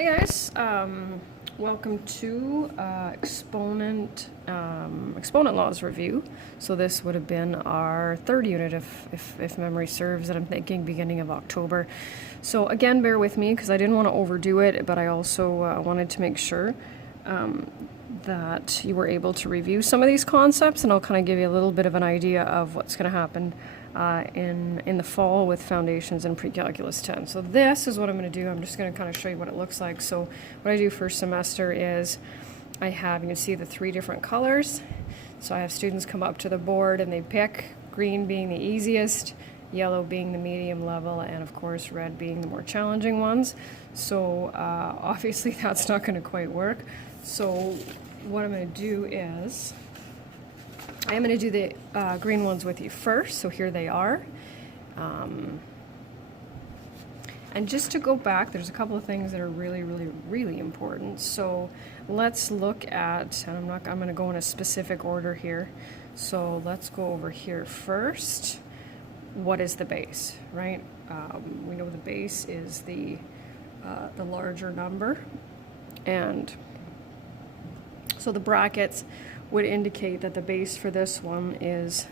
Hey guys, welcome to Exponent Laws review. So this would have been our third unit, if memory serves, and I'm thinking beginning of October. So again, bear with me because I didn't want to overdo it, but I also wanted to make sure that you were able to review some of these concepts, and I'll kind of give you a little bit of an idea of what's going to happen in the fall with Foundations and Pre-Calculus 10. So this is what I'm going to do. I'm just going to kind of show you what it looks like. So what I do first semester is you can see the three different colors. So I have students come up to the board and they pick, green being the easiest, yellow being the medium level, and of course red being the more challenging ones. So obviously that's not going to quite work. So what I'm going to do is I am going to do the green ones with you first, so here they are. And just to go back, there's a couple of things that are really important. So let's look at, and I'm going to go in a specific order here. So let's go over here first. What is the base, right? We know the base is the larger number, and so the brackets would indicate that the base for this one is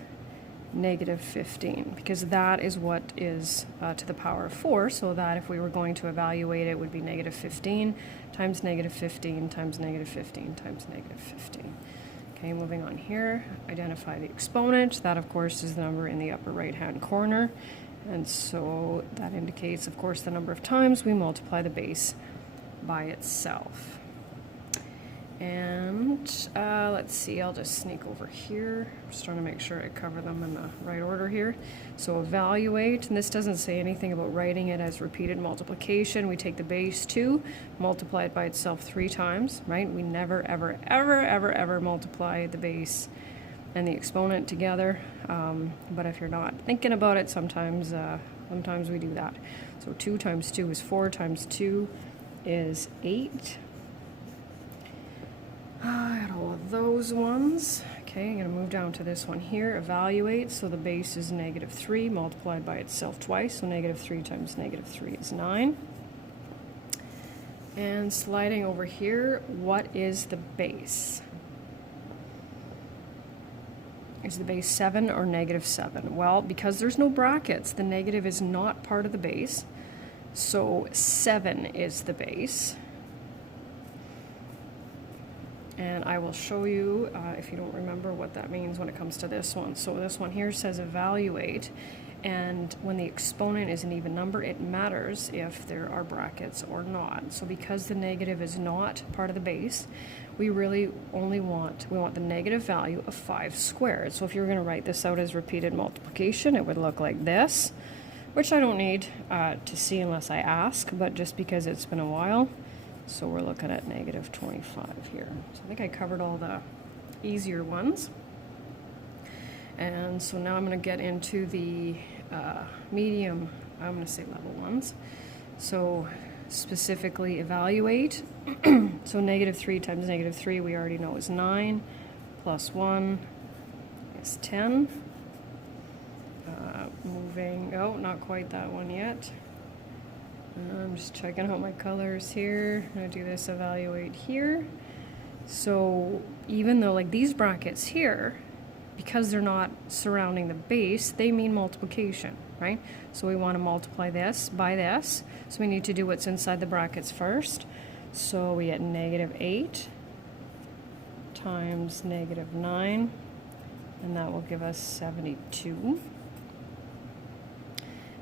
negative 15, because that is what is to the power of 4, so that if we were going to evaluate it, would be negative 15 times negative 15 times negative 15 times negative 15. Okay, moving on here, identify the exponent. That, of course, is the number in the upper right-hand corner, and so that indicates, of course, the number of times we multiply the base by itself. And let's see, I'll just sneak over here. I'm just trying to make sure I cover them in the right order here. So evaluate, and this doesn't say anything about writing it as repeated multiplication. We take the base 2, multiply it by itself 3 times, right? We never, ever multiply the base and the exponent together. But if you're not thinking about it, sometimes we do that. So 2 times 2 is 4 times 2 is 8. I got all of those ones. Okay, I'm going to move down to this one here, evaluate. So the base is negative 3 multiplied by itself twice, so negative 3 times negative 3 is 9. And sliding over here, what is the base? Is the base 7 or negative 7? Well, because there's no brackets, the negative is not part of the base, so 7 is the base. And I will show you, if you don't remember, what that means when it comes to this one. So this one here says evaluate, and when the exponent is an even number, it matters if there are brackets or not. So because the negative is not part of the base, we really only want the negative value of 5 squared. So if you were going to write this out as repeated multiplication, it would look like this, which I don't need to see unless I ask, but just because it's been a while. So we're looking at negative 25 here. So I think I covered all the easier ones. And so now I'm going to get into the medium, I'm going to say level ones. So specifically evaluate. So negative 3 times negative 3 we already know is 9, plus 1 is 10. Oh, not quite that one yet. I'm just checking out my colors here. I'm going to do this evaluate here. So even though like these brackets here, because they're not surrounding the base, they mean multiplication, right? So we want to multiply this by this. So we need to do what's inside the brackets first. So we get negative 8 times negative 9, and that will give us 72.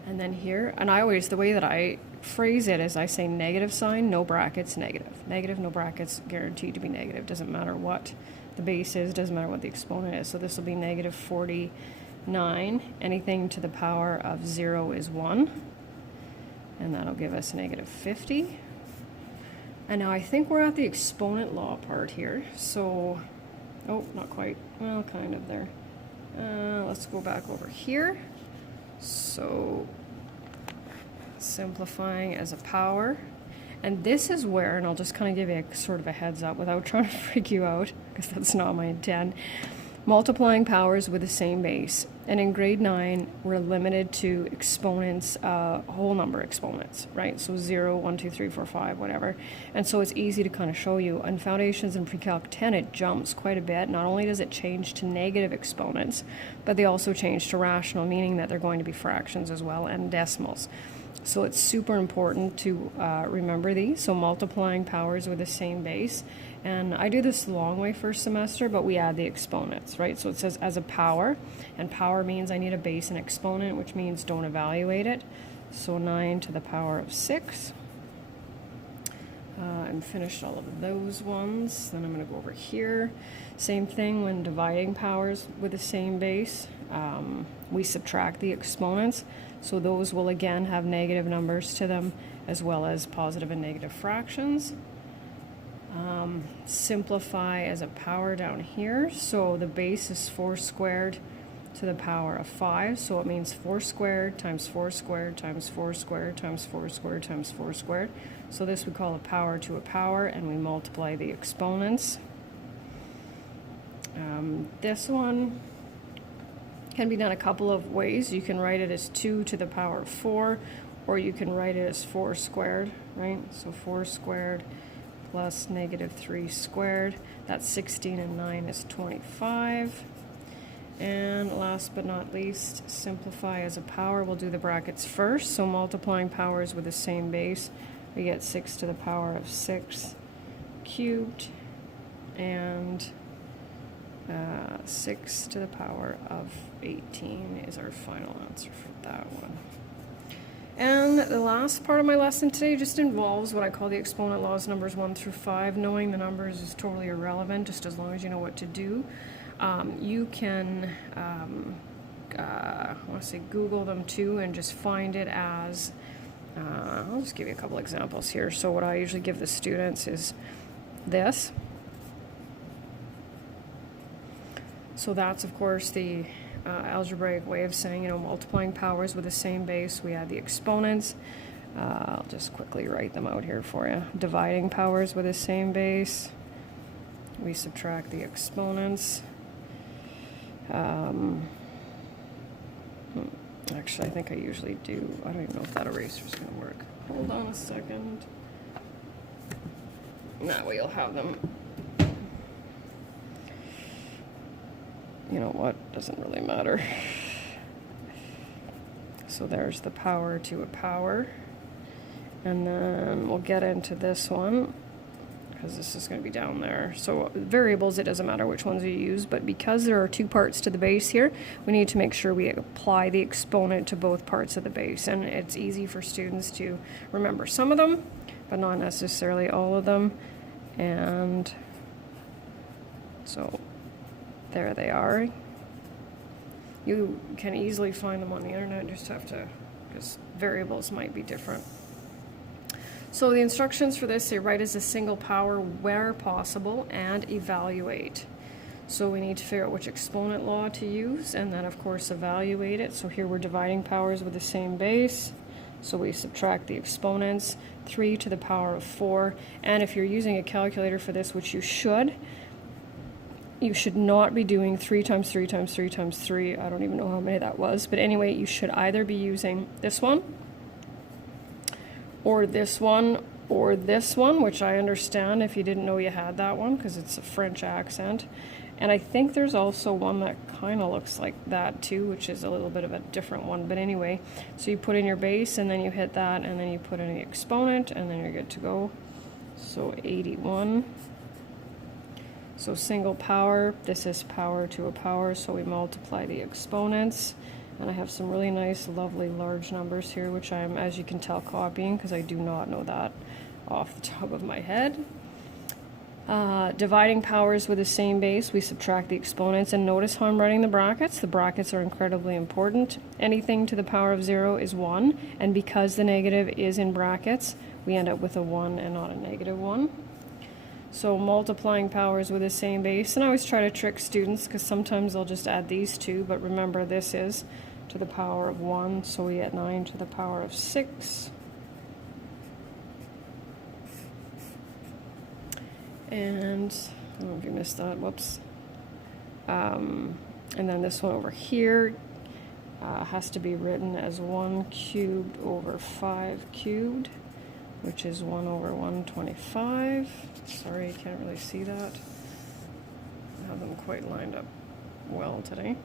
And then here, and the way that I phrase it is I say negative sign, no brackets, negative. Negative, no brackets, guaranteed to be negative. Doesn't matter what the base is, doesn't matter what the exponent is. So this will be negative 49. Anything to the power of 0 is 1. And that'll give us negative 50. And now I think we're at the exponent law part here. So, oh, not quite. Well, kind of there. Let's go back over here. So simplifying as a power, and this is where, and I'll just kind of give you a sort of a heads up without trying to freak you out, because that's not my intent, multiplying powers with the same base. And in grade 9, we're limited to exponents, whole number exponents, right? So 0, 1, 2, 3, 4, 5, whatever. And so it's easy to kind of show you. In Foundations and Pre-Calc 10, it jumps quite a bit. Not only does it change to negative exponents, but they also change to rational, meaning that they're going to be fractions as well, and decimals. So it's super important to remember these. So multiplying powers with the same base. And I do this the long way first semester, but we add the exponents, right? So it says as a power, and power means I need a base and exponent, which means don't evaluate it. So 9 to the power of 6. And finished all of those ones. Then I'm going to go over here. Same thing when dividing powers with the same base. We subtract the exponents. So those will again have negative numbers to them, as well as positive and negative fractions. Simplify as a power down here. So the base is 4 squared to the power of 5. So it means 4 squared times 4 squared times 4 squared times 4 squared times 4 squared. So this we call a power to a power, and we multiply the exponents. This one can be done a couple of ways. You can write it as 2 to the power of 4, or you can write it as 4 squared, right? So 4 squared plus negative 3 squared. That's 16, and 9 is 25. And last but not least, simplify as a power. We'll do the brackets first. So multiplying powers with the same base, we get 6 to the power of 6 cubed, and 6 to the power of 18 is our final answer for that one. And the last part of my lesson today just involves what I call the exponent laws, numbers 1 through 5. Knowing the numbers is totally irrelevant, just as long as you know what to do. You can, I want to say Google them too, and just find it as, I'll just give you a couple examples here. So what I usually give the students is this. So that's, of course, the algebraic way of saying, multiplying powers with the same base. We add the exponents. I'll just quickly write them out here for you. Dividing powers with the same base. We subtract the exponents. Actually, I think I usually do. I don't even know if that eraser is going to work. Hold on a second. That way you'll have them. You know what? Doesn't really matter. So there's the power to a power. And then we'll get into this one, because this is going to be down there. So variables, it doesn't matter which ones you use, but because there are 2 parts to the base here, we need to make sure we apply the exponent to both parts of the base. And it's easy for students to remember some of them, but not necessarily all of them. And so there they are. You can easily find them on the internet, just have to, because variables might be different. So the instructions for this say write as a single power where possible and evaluate. So we need to figure out which exponent law to use, and then of course evaluate it. So here we're dividing powers with the same base. So we subtract the exponents, 3 to the power of 4. And if you're using a calculator for this, which you should not be doing 3 times 3 times 3 times 3. I don't even know how many that was. But anyway, you should either be using this one, or this one, or this one, which I understand if you didn't know you had that one, because it's a French accent. And I think there's also one that kind of looks like that too, which is a little bit of a different one. But anyway, so you put in your base, and then you hit that, and then you put in the exponent, and then you're good to go. So 81. So single power, this is power to a power, so we multiply the exponents. And I have some really nice, lovely large numbers here, which I'm, as you can tell, copying, because I do not know that off the top of my head. Dividing powers with the same base, we subtract the exponents, and notice how I'm writing the brackets. The brackets are incredibly important. Anything to the power of 0 is 1, and because the negative is in brackets, we end up with a 1 and not a negative 1. So multiplying powers with the same base, and I always try to trick students because sometimes they'll just add these two, but remember this is to the power of 1, so we get 9 to the power of 6. And I don't know if you missed that, whoops. And then this one over here has to be written as 1 cubed over 5 cubed, which is 1 over 125. Sorry, you can't really see that. I have them quite lined up well today.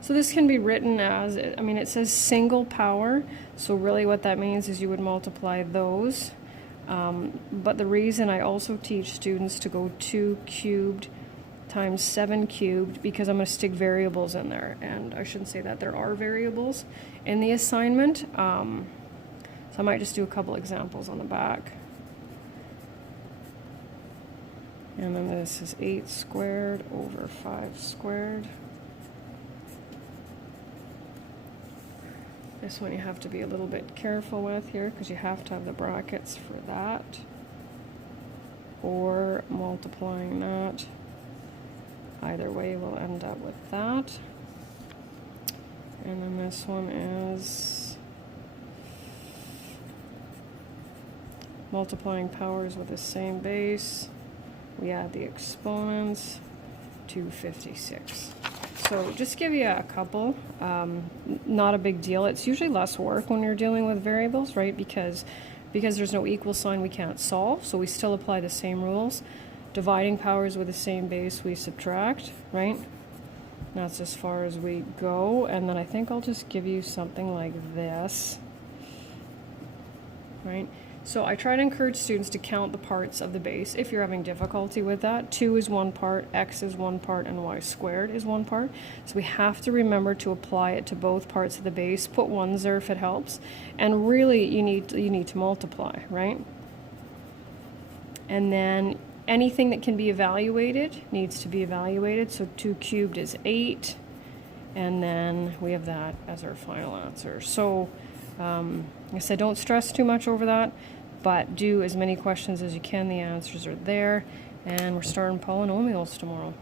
So this can be written as, I mean, it says single power, so really what that means is you would multiply those. But the reason I also teach students to go 2 cubed times 7 cubed, because I'm going to stick variables in there, and I shouldn't say that, there are variables in the assignment. So I might just do a couple examples on the back. And then this is 8 squared over 5 squared. This one you have to be a little bit careful with here, because you have to have the brackets for that, or multiplying that. Either way we'll end up with that. And then this one is multiplying powers with the same base. We add the exponents, 256. So just give you a couple, not a big deal. It's usually less work when you're dealing with variables, right? Because there's no equal sign, we can't solve, so we still apply the same rules. Dividing powers with the same base, we subtract, right? That's as far as we go. And then I think I'll just give you something like this, right? So I try to encourage students to count the parts of the base if you're having difficulty with that. 2 is 1 part, x is 1 part, and y squared is 1 part. So we have to remember to apply it to both parts of the base. Put 1s there if it helps. And really, you need to multiply, right? And then anything that can be evaluated needs to be evaluated. So 2 cubed is 8. And then we have that as our final answer. So like I said, don't stress too much over that, but do as many questions as you can. The answers are there, and we're starting polynomials tomorrow.